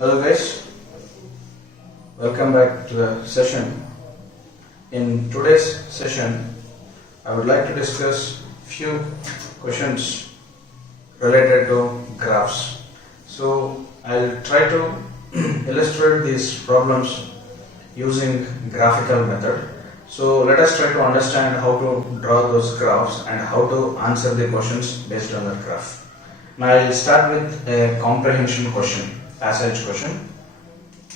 Hello guys, welcome back to the session. In today's session, I would like to discuss few questions related to graphs. So I'll try to illustrate these problems using graphical method. So let us try to understand how to draw those graphs and how to answer the questions based on that graph. Now I'll start with a comprehension question, passage question,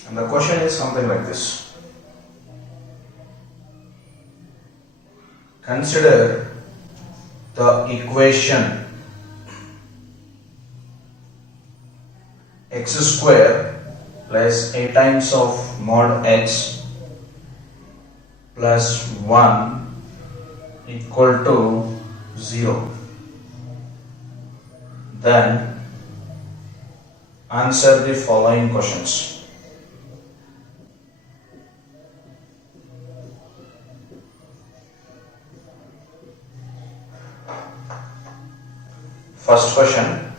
and the question is something like this. Consider the equation x square plus a times of mod x plus 1 equal to 0. Then answer the following questions. First question,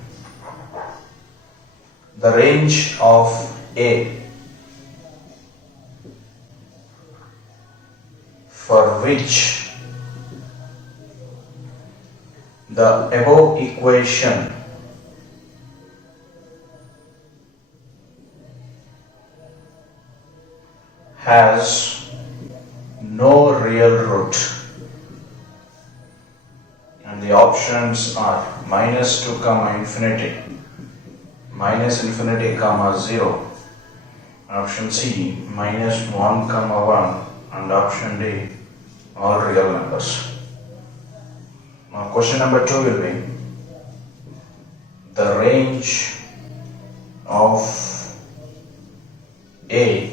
the range of A for which the above equation has no real root, and the options are minus 2 comma infinity, minus infinity comma 0, option C minus 1 comma 1, and option D all real numbers. Now question number 2 will be the range of A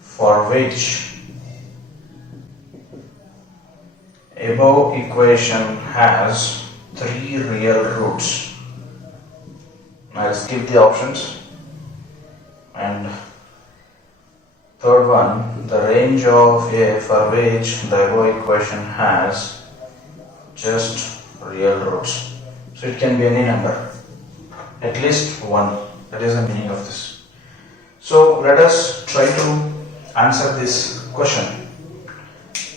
for which above equation has 3 real roots. Now let's skip the options. And third one, the range of A for which the above equation has just real roots. So it can be any number, at least 1. That is the meaning of this. So let us try to answer this question.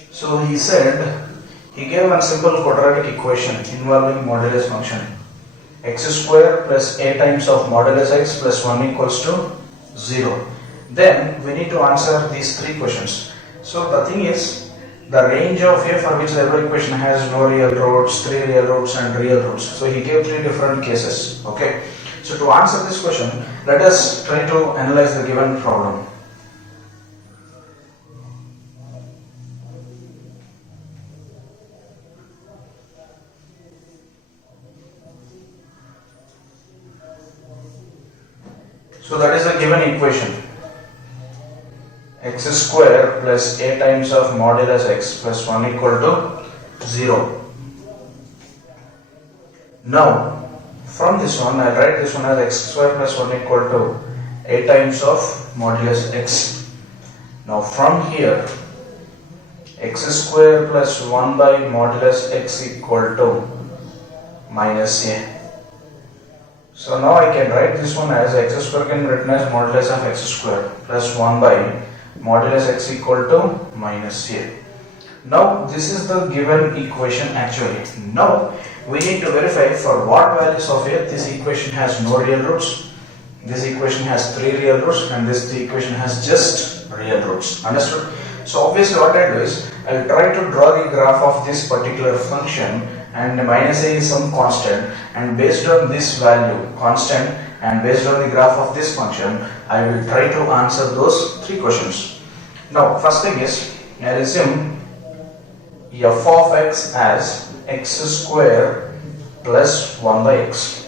So he said, he gave a simple quadratic equation involving modulus function x square plus a times of modulus x plus 1 equals to 0. Then we need to answer these 3 questions. So the thing is, the range of A for which the above equation has no real roots, 3 real roots and real roots. So he gave 3 different cases. Okay. So to answer this question, let us try to analyze the given problem. So that is the given equation, x square plus a times of modulus x plus 1 equal to 0. Now from this one I will write this one as x square plus 1 equal to a times of modulus x. Now from here x square plus 1 by modulus x equal to minus a. So now I can write this one as x square can be written as modulus of x square plus 1 by modulus x equal to minus a. Now this is the given equation actually. Now we need to verify for what values of a this equation has no real roots, this equation has 3 real roots, and this equation has just real roots. Understood? So obviously what I do is I will try to draw the graph of this particular function, and minus a is some constant, and based on this value constant and based on the graph of this function I will try to answer those 3 questions. Now first thing is I assume f of x as x square plus 1 by x.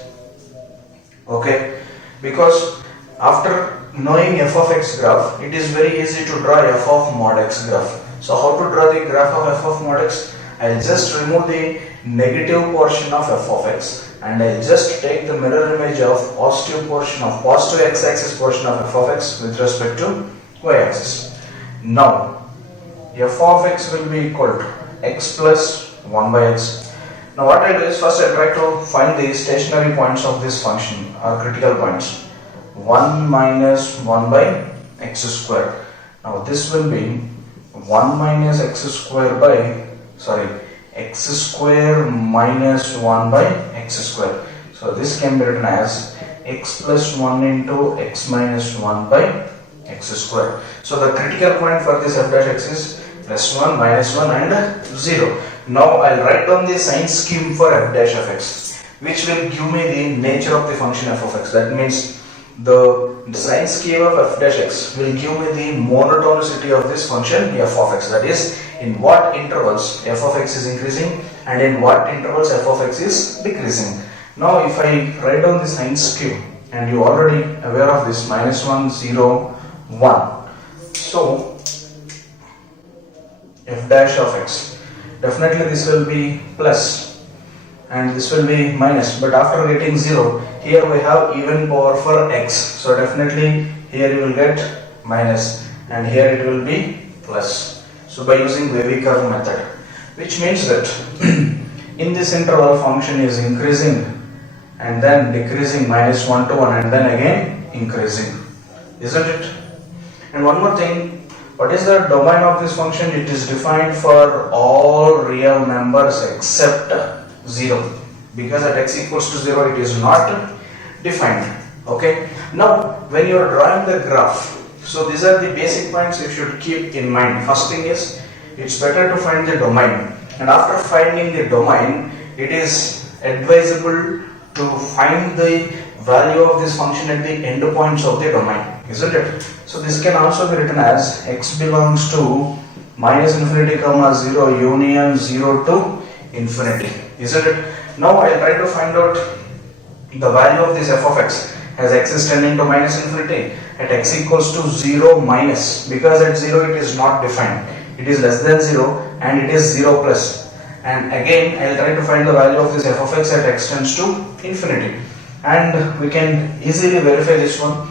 Okay, because after knowing f of x graph it is very easy to draw f of mod x graph. So how to draw the graph of f of mod x? I will just remove the negative portion of f of x and I will just take the mirror image of positive portion of positive x-axis portion of f of x with respect to y-axis. Now f of x will be equal to x plus 1 by x. Now what I do is first I try to find the stationary points of this function or critical points. 1 minus 1 by x square. Now this will be 1 minus x square by, x square minus 1 by x square. So this can be written as x plus 1 into x minus 1 by x square. So the critical point for this f dash x is plus 1, minus 1 and 0. Now I'll write down the sign scheme for f dash of x, which will give me the nature of the function f of x. That means the sign scheme of f dash x will give me the monotonicity of this function f of x. That is, in what intervals f of x is increasing and in what intervals f of x is decreasing. Now if I write down the sign scheme, and you already aware of this, minus 1, 0, 1. So f dash of x, definitely this will be plus and this will be minus, but after getting 0, here we have even power for x, so definitely here you will get minus and here it will be plus. So by using wavy curve method, which means that in this interval function is increasing and then decreasing, minus 1 to 1 and then again increasing, isn't it? And one more thing, what is the domain of this function? It is defined for all real numbers except 0, because at x equals to 0 it is not defined. Okay, now when you are drawing the graph, so these are the basic points you should keep in mind. First thing is, it's better to find the domain, and after finding the domain, it is advisable to find the value of this function at the endpoints of the domain, isn't it? So this can also be written as x belongs to minus infinity comma 0 union 0 to infinity, isn't it? Now I'll try to find out the value of this f of x as x is tending to minus infinity at x equals to 0 minus, because at 0 it is not defined, it is less than 0 and it is 0 plus. And again I'll try to find the value of this f of x at x tends to infinity, and we can easily verify this one.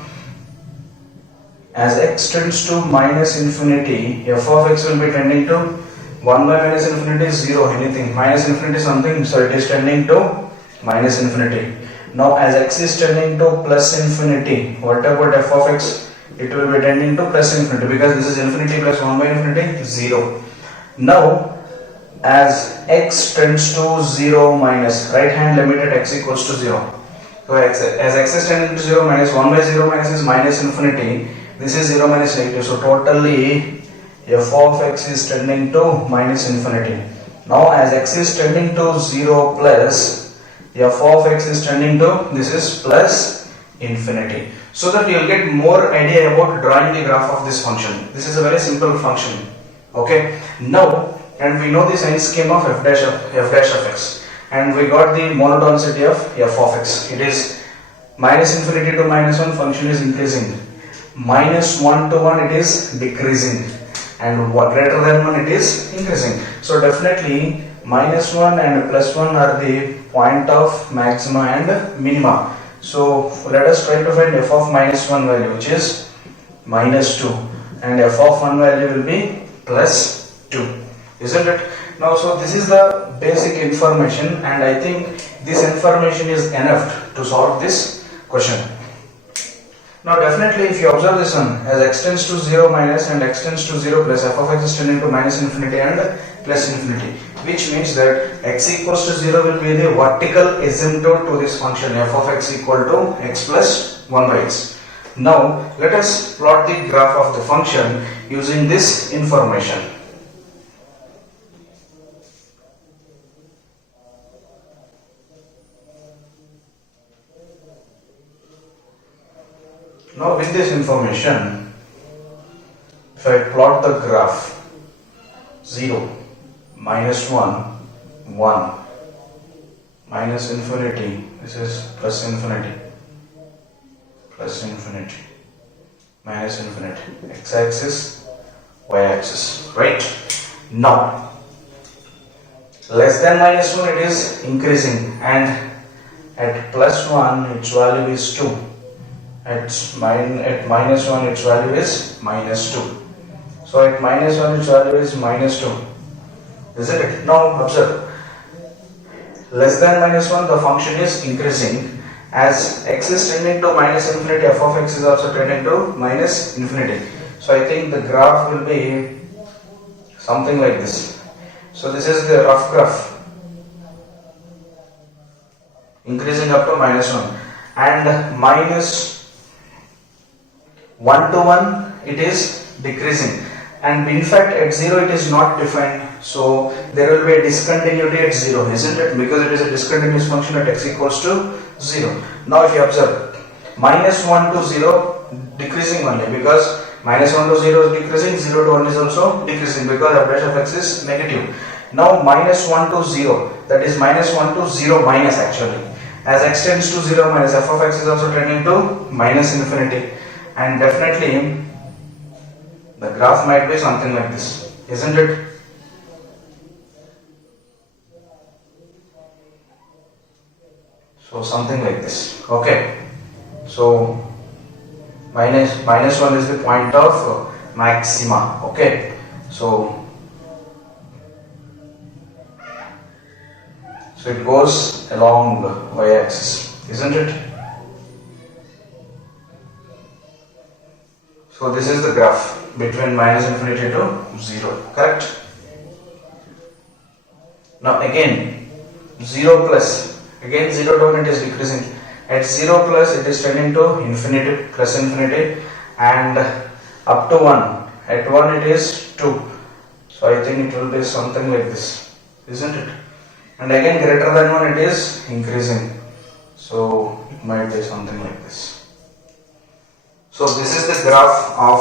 As x tends to minus infinity, f of x will be tending to 1 by minus infinity 0, anything, minus infinity something, so it is tending to minus infinity. Now as x is tending to plus infinity, what about f of x? It will be tending to plus infinity, because this is infinity plus 1 by infinity 0. Now as x tends to 0 minus, right hand limit at x equals to 0. So as x is tending to 0 minus, 1 by 0 minus is minus infinity, this is 0 minus negative, so totally f of x is tending to minus infinity. Now as x is tending to 0 plus, f of x is tending to, this is plus infinity. So that you will get more idea about drawing the graph of this function. This is a very simple function. Okay, now, and we know the sign scheme of f dash of x, and we got the monotonicity of f of x. It is minus infinity to minus 1, function is increasing, minus 1 to 1 it is decreasing, and what greater than 1 it is increasing. So definitely minus 1 and plus 1 are the point of maxima and minima. So let us try to find f of minus 1 value, which is minus 2, and f of 1 value will be plus 2, isn't it? Now, so this is the basic information, and I think this information is enough to solve this question. Now definitely if you observe this one, as x tends to 0 minus and x tends to 0 plus, f of x is tending to minus infinity and plus infinity, which means that x equals to 0 will be the vertical asymptote to this function f of x equal to x plus 1 by x. Now let us plot the graph of the function using this information. Now with this information, if I plot the graph 0, minus 1, 1, minus infinity, this is plus infinity, minus infinity, x-axis, y-axis, right? Now, less than minus 1 it is increasing, and at plus 1 its value is 2. At minus 1 its value is minus 2. So at minus 1 its value is minus 2. Isn't it? Now observe. Less than minus 1 the function is increasing, As x is tending to minus infinity, f of x is also tending to minus infinity. So I think the graph will be something like this. So this is the rough graph, increasing up to minus 1, and minus 1 to 1 it is decreasing, and in fact at 0 it is not defined, so there will be a discontinuity at 0, isn't it? Because it is a discontinuous function at x equals to 0. Now if you observe, minus 1 to 0 decreasing only, because minus 1 to 0 is decreasing, 0 to 1 is also decreasing because f of x is negative. Now minus 1 to 0, that is minus 1 to 0 minus actually. As x tends to 0 minus, f of x is also tending to minus infinity, and definitely the graph might be something like this, isn't it? So something like this. Okay. So minus 1 is the point of maxima. Okay. So it goes along the y-axis, isn't it? So this is the graph between minus infinity to 0, correct? Now again 0 plus, again 0 to 1 it is decreasing. At 0 plus it is tending to infinity, plus infinity, and up to 1. At 1 it is 2. So I think it will be something like this, isn't it? And again greater than 1 it is increasing. So it might be something like this. So this is the graph of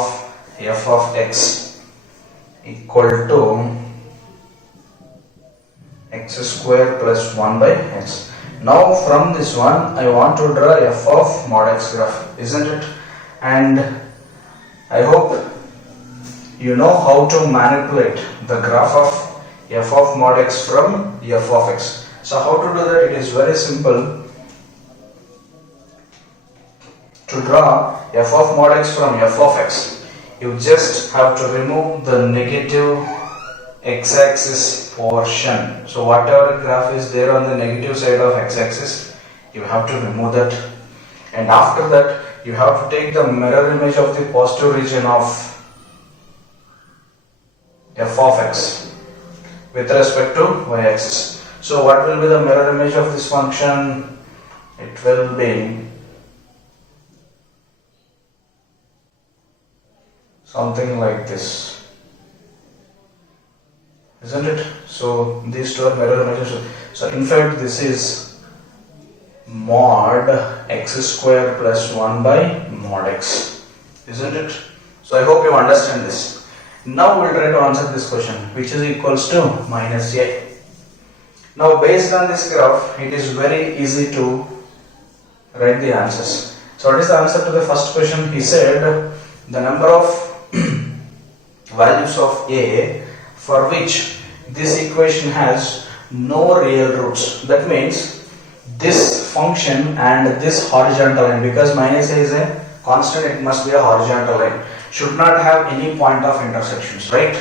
f of x equal to x square plus 1 by x. Now from this one I want to draw f of mod x graph, isn't it? And I hope you know how to manipulate the graph of f of mod x from f of x. So how to do that? It is very simple. To draw f of mod x from f of x, you just have to remove the negative x-axis portion. So whatever graph is there on the negative side of x-axis, you have to remove that, and after that you have to take the mirror image of the positive region of f of x with respect to y-axis. So what will be the mirror image of this function? It will be something like this, isn't it? So these two are mirror images. So in fact this is mod x square plus 1 by mod x, isn't it? So I hope you understand this. Now we'll try to answer this question, which is equals to minus a. Now based on this graph, it is very easy to write the answers. So what is the answer to the first question? He said the number of values of a for which this equation has no real roots. That means this function and this horizontal line, because minus a is a constant, it must be a horizontal line, should not have any point of intersections, right?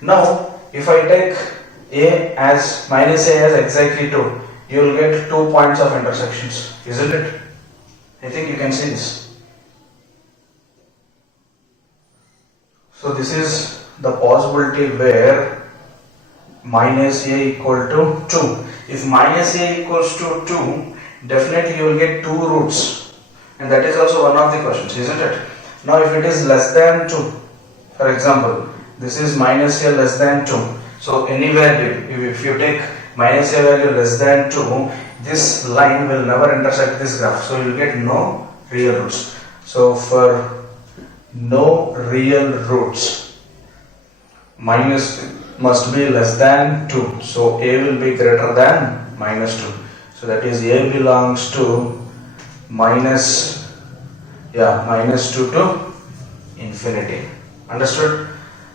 Now if I take a as minus a as exactly 2, you will get 2 points of intersections, isn't it? I think you can see this. So this is the possibility where minus a equal to 2. If minus a equals to 2, definitely you will get 2 roots, and that is also one of the questions, isn't it? Now if it is less than 2, for example, this is minus a less than 2. So any value, if you take minus a value less than 2, this line will never intersect this graph. So you will get no real roots. So for no real roots, minus must be less than 2. So a will be greater than minus 2. So that is a belongs to minus 2 to infinity. Understood?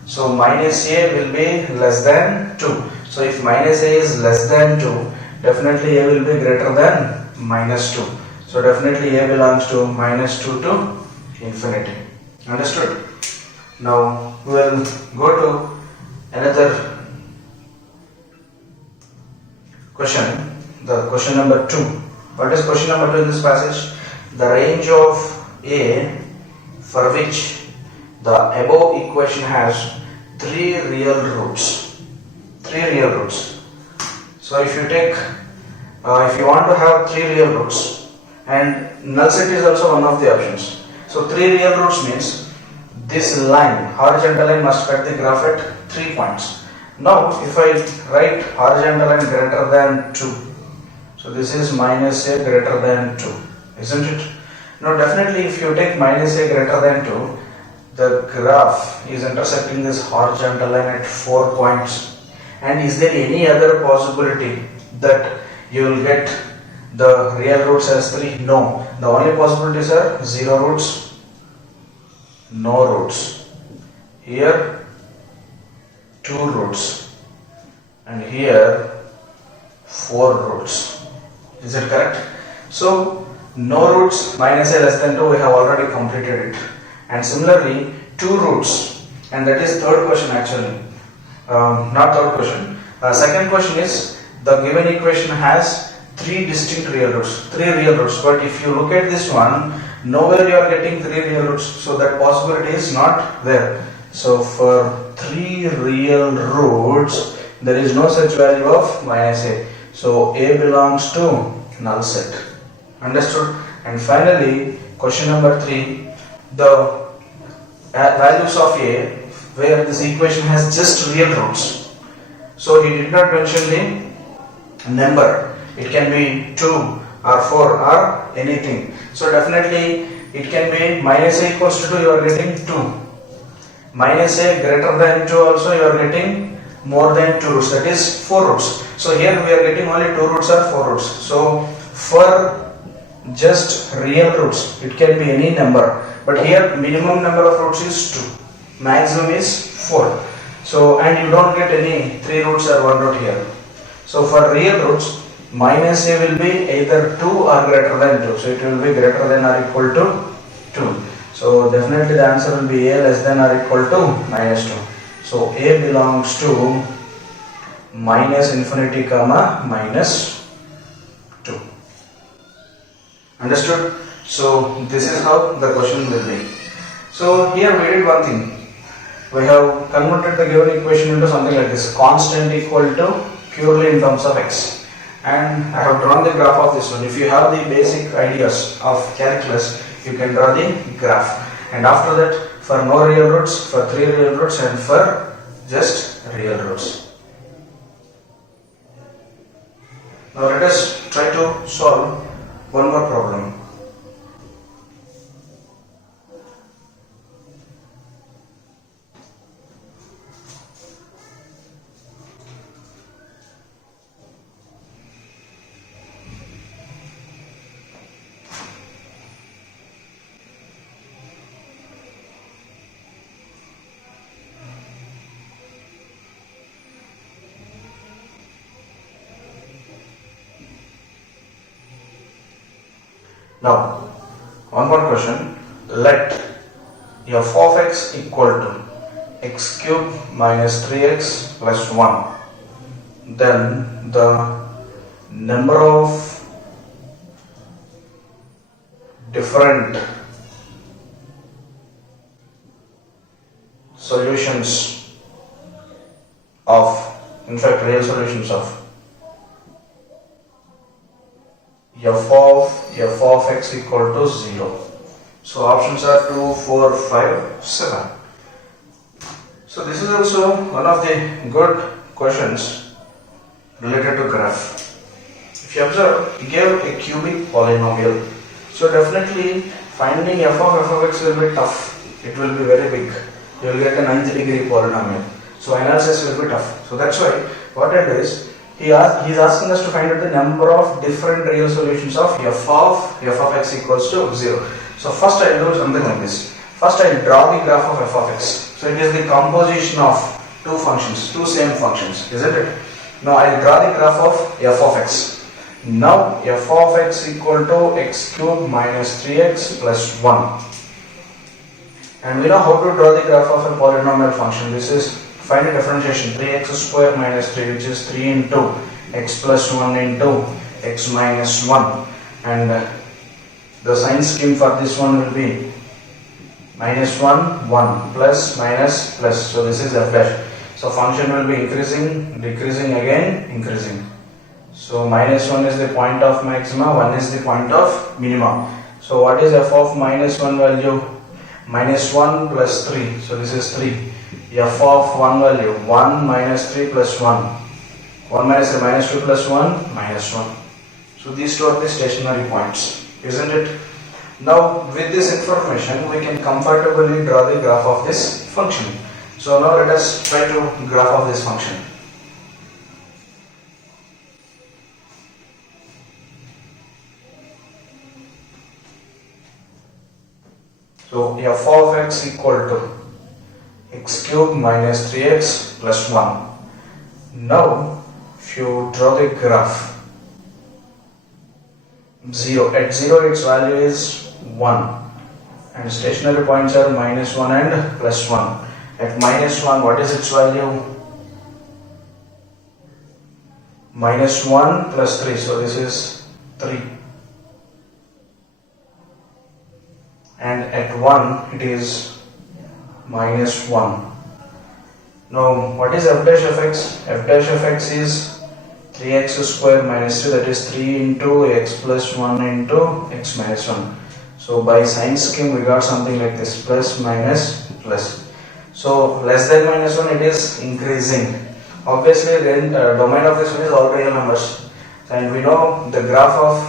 So minus a will be less than 2. So if minus a is less than 2, definitely a will be greater than minus 2. So definitely a belongs to minus 2 to infinity. Understood? Now we will go to another question, the question number 2. What is question number 2 in this passage? The range of A for which the above equation has 3 real roots. 3 real roots. So if you take, if you want to have 3 real roots, and null set is also one of the options. So 3 real roots means this line, horizontal line, must cut the graph at 3 points. Now if I write horizontal line greater than 2, so this is minus a greater than 2, isn't it? Now definitely if you take minus a greater than 2, the graph is intersecting this horizontal line at 4 points. And is there any other possibility that you will get the real roots as 3? No. The only possibilities are 0 roots, no roots. Here 2 roots, and here 4 roots. Is it correct? So no roots, minus a less than 2, we have already completed it. And similarly 2 roots, and that is third question actually. Not third question. Second question is the given equation has 3 distinct real roots, 3 real roots. But if you look at this one, nowhere you are getting 3 real roots, so that possibility is not there. So for 3 real roots, there is no such value of minus a. So a belongs to null set. Understood? And finally, question number 3, the values of a where this equation has just real roots. So he did not mention the number. It can be 2 or 4 or anything. So definitely it can be minus a equals to 2, you are getting 2. Minus a greater than 2 also you are getting more than 2 roots, that is 4 roots. So here we are getting only 2 roots or 4 roots. So for just real roots, it can be any number. But here minimum number of roots is 2. Maximum is 4. So, and you don't get any 3 roots or 1 root here. So for real roots, minus a will be either 2 or greater than 2. So it will be greater than or equal to 2. So definitely the answer will be a less than or equal to minus 2. So a belongs to minus infinity comma minus 2. Understood? So this is how the question will be. So here we did one thing. We have converted the given equation into something like this: constant equal to purely in terms of x. And I have drawn the graph of this one. If you have the basic ideas of calculus, you can draw the graph. And after that, for no real roots, for 3 real roots, and for just real roots. Now let us try to solve one more problem. Now, one more question. Let f of x equal to x cube minus 3x plus 1. Then the number of different solutions of, in fact, real solutions of f of x equal to 0. So options are 2, 4, 5, 7. So this is also one of the good questions related to graph. If you observe, he gave a cubic polynomial. So definitely finding f of x will be tough. It will be very big. You will get a 9th degree polynomial. So analysis will be tough. So that's why what I do is, he is asking us to find out the number of different real solutions of f of x equals to 0. So first I will do something like this. First I will draw the graph of f of x. So it is the composition of two functions, two same functions, isn't it? Now I will draw the graph of f of x. Now f of x equal to x cube minus 3x plus 1. And we know how to draw the graph of a polynomial function. This is find a differentiation, 3x square minus 3, which is 3 into x plus 1 into x minus 1. and the sign scheme for this one will be -1 1 plus minus plus. So this is f dash. So function will be increasing, decreasing, again increasing. So -1 is the point of maxima, 1 is the point of minima. So what is f of -1 value? -1 plus 3. So this is 3. F of 1 value 1 minus 3 plus 1. 1 minus 3 minus 2 plus 1 minus 1. So these two are the stationary points, isn't it? Now with this information we can comfortably draw the graph of this function. So now let us try to graph of this function. So f of x equal to x cube minus 3x plus 1. Now if you draw the graph, 0 at 0 its value is 1 and stationary points are -1 and +1. At -1 what is its value? -1 plus 3, so this is 3, and at 1 it is -1. Now what is f dash of x? F dash of x is 3x square minus 2, that is 3 into x plus 1 into x minus 1. So by sign scheme we got something like this, plus minus plus. So less than -1 it is increasing. Obviously the domain of this one is all real numbers, and we know the graph of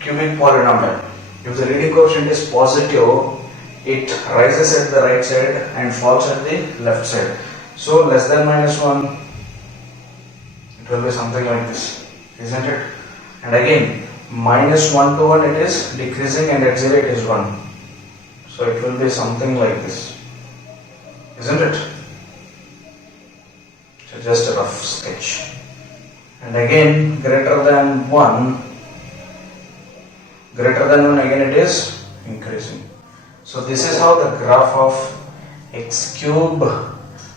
cubic polynomial. If the leading coefficient is positive, it rises at the right side and falls at the left side. So less than -1, it will be something like this, isn't it? And again -1 to 1 it is decreasing, and at 0 it is 1. So it will be something like this, isn't it? So just a rough sketch. And again greater than 1 again it is increasing. So this is how the graph of x cube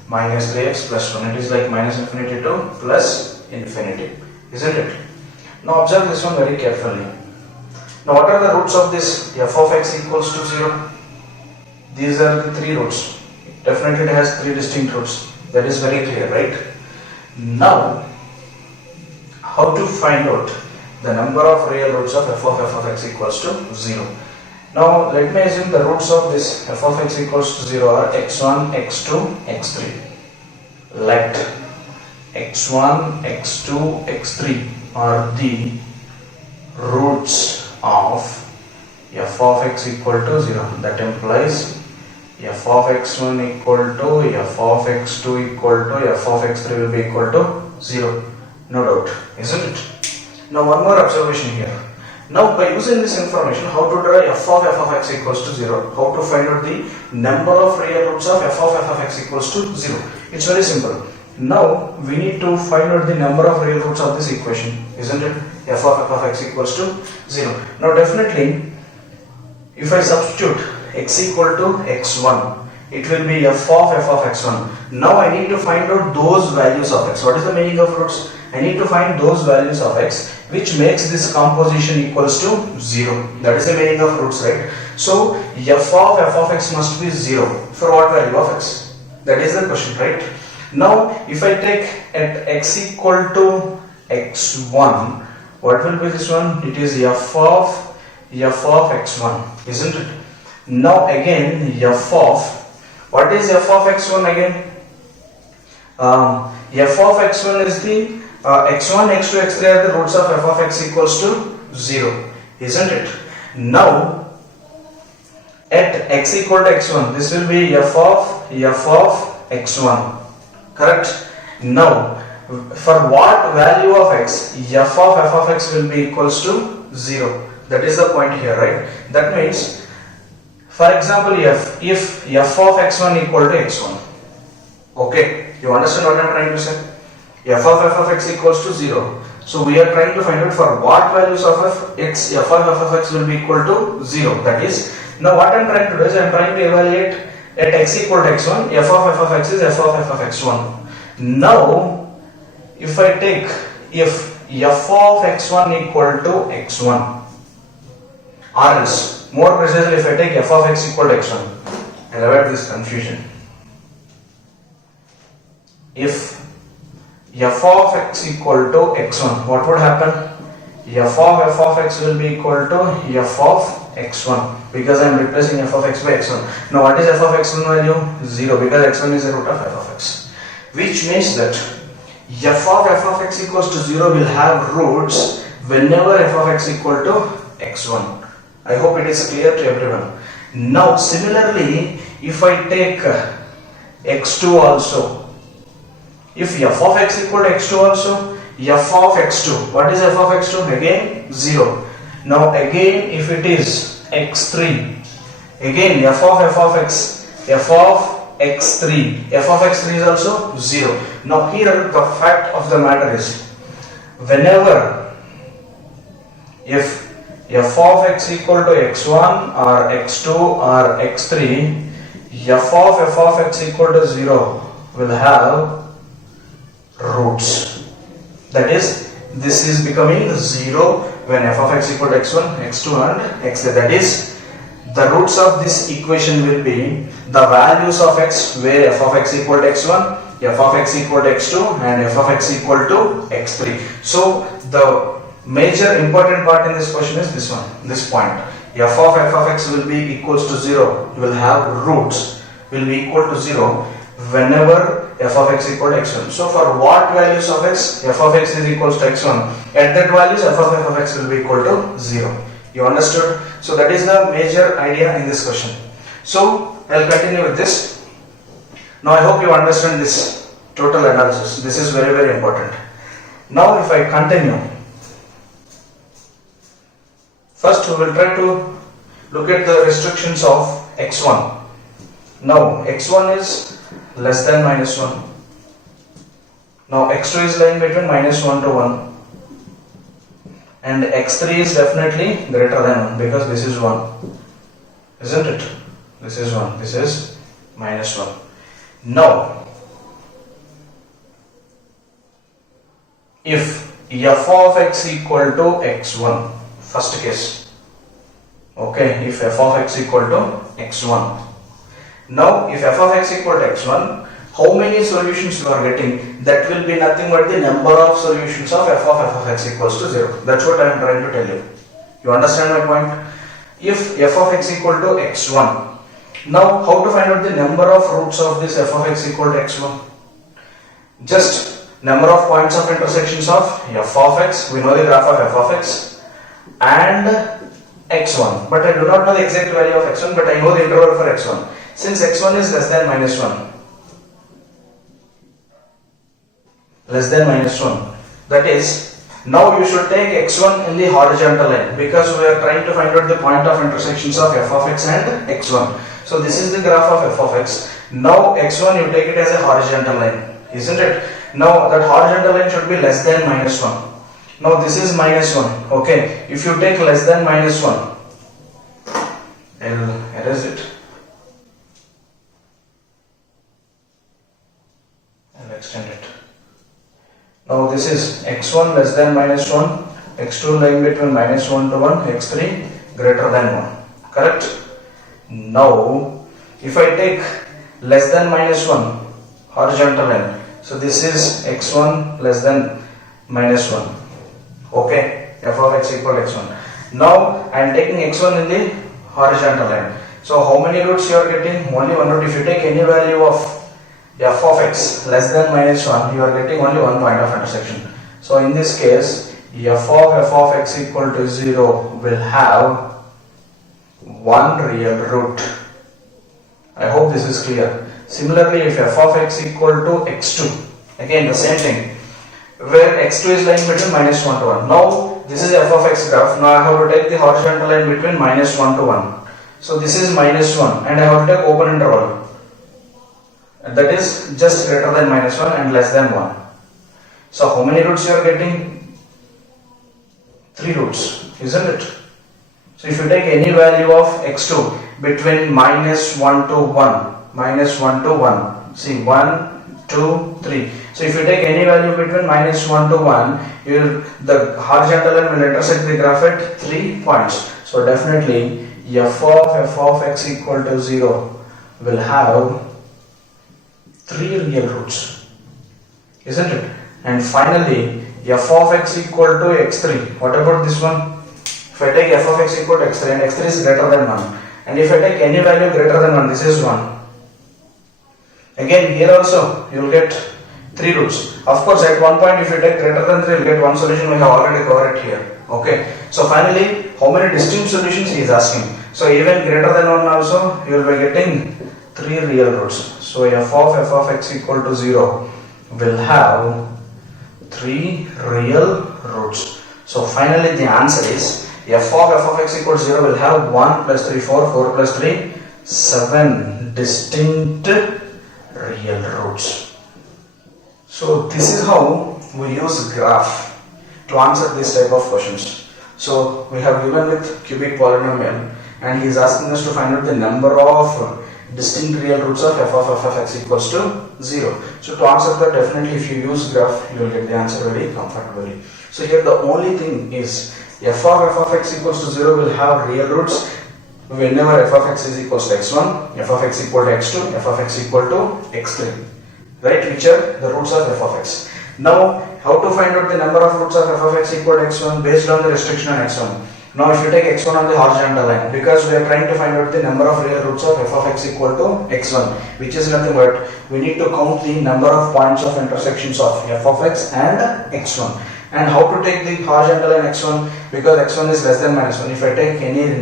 minus 3x plus 1, it is like minus infinity to plus infinity, isn't it? Now observe this one very carefully. Now what are the roots of this f of x equals to 0? These are the 3 roots. Definitely it has 3 distinct roots. That is very clear, right? Now how to find out the number of real roots of f of x equals to 0? Now let me assume the roots of this f of x equals to 0 are x1, x2, x3. Let x1, x2, x3 are the roots of f of x equal to 0. That implies f of x1 equal to f of x2 equal to f of x3 will be equal to 0. No doubt, isn't it? Now one more observation here. Now by using this information, how to draw f of x equals to 0? How to find out the number of real roots of f of x equals to 0? It's very simple. Now we need to find out the number of real roots of this equation, isn't it? F of x equals to 0. Now definitely if I substitute x equal to x1, it will be f of x1. Now I need to find out those values of x. What is the meaning of roots? I need to find those values of x which makes this composition equals to 0. That is the meaning of roots, right? So f of x must be 0 for what value of x? That is the question, right? Now if I take at x equal to x1, what will be this one? It is f of x1, isn't it? Now again what is f of x1 again? F of x1 is the x1, x2, x3 are the roots of f of x equals to 0, isn't it? Now at x equal to x1, this will be f of x1, correct? Now for what value of x, f of x will be equals to 0. That is the point here, right? That means, for example, if f of x1 equal to x1, okay, you understand what I am trying to say? F of x equals to 0. So we are trying to find out for what values of f of x will be equal to 0. That is, now what I am trying to do is I am trying to evaluate at x equal to x1, f of x is f of x1. Now if I take if f of x1 equal to x1, or else, more precisely, if I take f of x equal to x1, I'll avoid this confusion. If f of x equal to x1, what would happen? F of x will be equal to f of x1 because I am replacing f of x by x1. Now what is f of x1 value? 0 because x1 is the root of f of x. Which means that f of x equals to 0 will have roots whenever f of x equal to x1. I hope it is clear to everyone. Now similarly, if I take x2 also, if f of x equal to x2 also, f of x2, what is f of x2? Again 0. Now again if it is x3, again f of x, f of x3, f of x3 is also 0. Now here the fact of the matter is, whenever if f of x equal to x1 or x2 or x3, f of x equal to 0 will have roots. That is, this is becoming 0 when f of x equal to x1, x2 and x3. That is, the roots of this equation will be the values of x where f of x equal to x1, f of x equal to x2 and f of x equal to x3. So the major important part in this question is this one, this point. F of x will be equals to 0, will have roots, will be equal to 0 whenever f of x equal to x1. So for what values of x, f of x is equals to x1, at that values f of x will be equal to 0. You understood? So that is the major idea in this question. So I'll continue with this. Now I hope you understand this total analysis. This is very, very important. Now if I continue, first we will try to look at the restrictions of x1. Now x1 is less than minus 1. Now x2 is lying between minus 1 to 1 and x3 is definitely greater than 1 because this is 1, isn't it? This is 1, this is minus 1. Now if f of x equal to x1, first case, okay, if f of x equal to x1. Now if f of x equal to x1, how many solutions you are getting? That will be nothing but the number of solutions of f of x equals to 0. That's what I am trying to tell you. You understand my point? If f of x equal to x1, now how to find out the number of roots of this f of x equal to x1? Just number of points of intersections of f of x, we know the graph of f of x, and x1. But I do not know the exact value of x1, but I know the interval for x1. Since x1 is less than minus 1, less than minus 1, that is, now you should take x1 in the horizontal line because we are trying to find out the point of intersections of f of x and x1. So this is the graph of f of x. Now x1 you take it as a horizontal line, isn't it? Now that horizontal line should be less than minus 1. Now this is minus 1, okay. If you take less than minus 1, I will erase it. I'll extend it. Now this is x1 less than minus 1, x2 lying between minus 1 to 1, x3 greater than 1, correct? Now if I take less than minus 1 horizontal line, so this is x1 less than minus 1, okay, f of x equal to x1. Now I am taking x1 in the horizontal line. So how many roots you are getting? Only one root. If you take any value of f of x less than minus 1, you are getting only one point of intersection. So in this case, f of x equal to 0 will have one real root. I hope this is clear. Similarly, if f of x equal to x2, again the same thing, where x2 is lying between minus 1 to 1. Now this is f of x graph. Now I have to take the horizontal line between minus 1 to 1. So this is minus 1 and I have to take open interval. That is just greater than minus 1 and less than 1. So how many roots you are getting? 3 roots, isn't it? So if you take any value of x2 between minus 1 to 1, minus 1 to 1, see 1, 2, 3. So if you take any value between minus 1 to 1, the horizontal line will intersect the graph at 3 points. So definitely f of x equal to 0 will have 3 real roots, isn't it? And finally f of x equal to x3. What about this one? If I take f of x equal to x3 and x3 is greater than 1, and if I take any value greater than 1, this is 1. Again here also you will get 3 roots. Of course at one point if you take greater than 3 you will get one solution. We have already covered it here. Okay. So finally how many distinct solutions he is asking. So even greater than 1 also you will be getting 3 real roots. So f of x equal to 0 will have 3 real roots. So finally the answer is f of x equal to 0 will have 1 plus 3 4, 4 plus 3 7 distinct real roots. So this is how we use graph to answer this type of questions. So we have given with cubic polynomial and he is asking us to find out the number of distinct real roots of f of x equals to 0. So to answer that, definitely if you use graph you will get the answer very comfortably. So here the only thing is f of x equals to 0 will have real roots whenever f of x is equals to x1, f of x equal to x2, f of x equal to x3, right, which are the roots of f of x. Now how to find out the number of roots of f of x equal to x1 based on the restriction on x1. Now if you take x1 on the horizontal line, because we are trying to find out the number of real roots of f of x equal to x1, which is nothing but we need to count the number of points of intersections of f of x and x1. And how to take the horizontal line x1, because x1 is less than minus 1. If I take any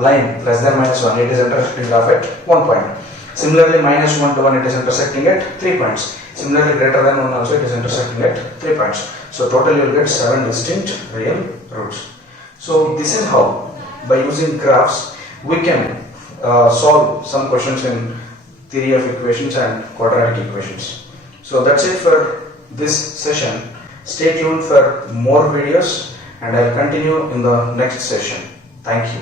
line less than minus 1, it is intersecting off at 1 point. Similarly minus 1 to 1 it is intersecting at 3 points. Similarly greater than 1 also it is intersecting at 3 points. So total you will get 7 distinct real roots. So this is how by using graphs we can solve some questions in theory of equations and quadratic equations. So that's it for this session. Stay tuned for more videos and I'll continue in the next session. Thank you.